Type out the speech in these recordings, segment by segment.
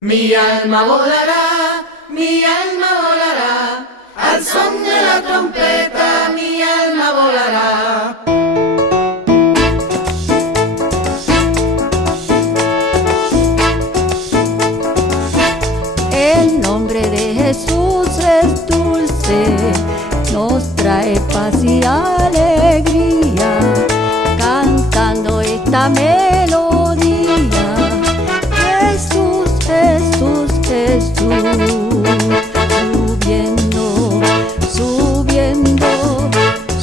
Mi alma volará, al son de la trompeta, mi alma volará. El nombre de Jesús es dulce, nos trae paz y alegría, cantando esta melodía. Jesús, Jesús, Jesús, subiendo, subiendo,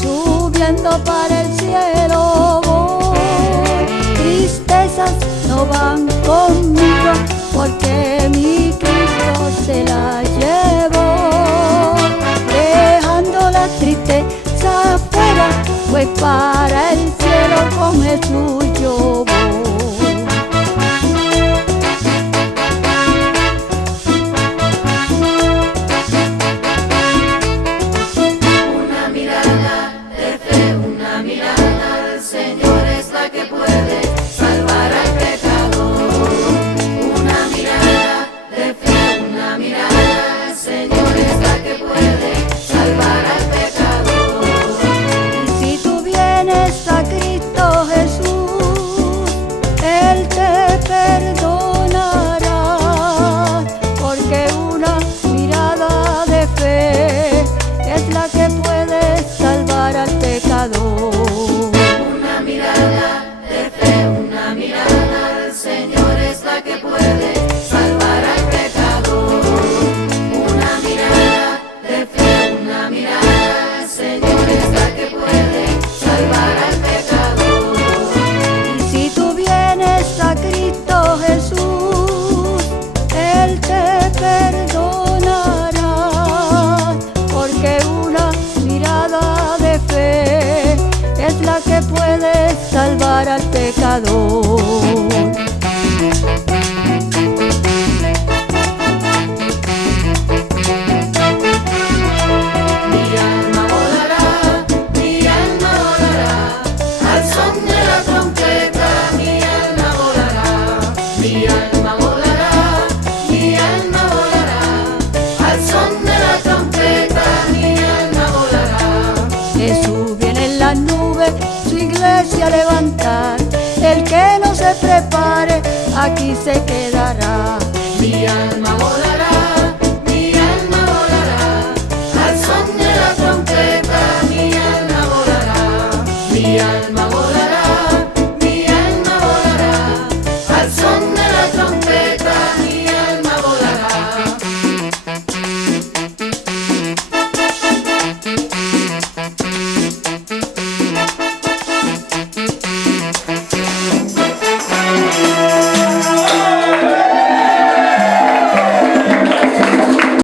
subiendo para el cielo voy. Tristezas no van conmigo, porque mi Cristo se la llevó, dejando la tristeza afuera, pues para el cielo con Jesús yo voy. Una mirada de fe, una mirada del Señor es la que puede salvar al pecador. Una mirada de fe, una mirada del Señor es la que puede salvar al pecador. Y si tú vienes a Cristo Jesús, Él te perdonará, porque una mirada de fe es la que puede salvar al pecador. Una mirada de fe, una mirada del Señor es la que puede salvar al pecador. Una mirada de fe, una mirada del Señor es la que puede salvar al pecador. Y si tú vienes a Cristo Jesús, Él te perdonará, porque una mirada de fe es la que puede salvar al pecador. Mi alma volará, al son de la trompeta, mi alma volará. Mi alma volará, al son de la trompeta, mi alma volará. Jesús viene en las nubes, su iglesia a levantar. El que no se prepare, aquí se quedará. Mi alma volará.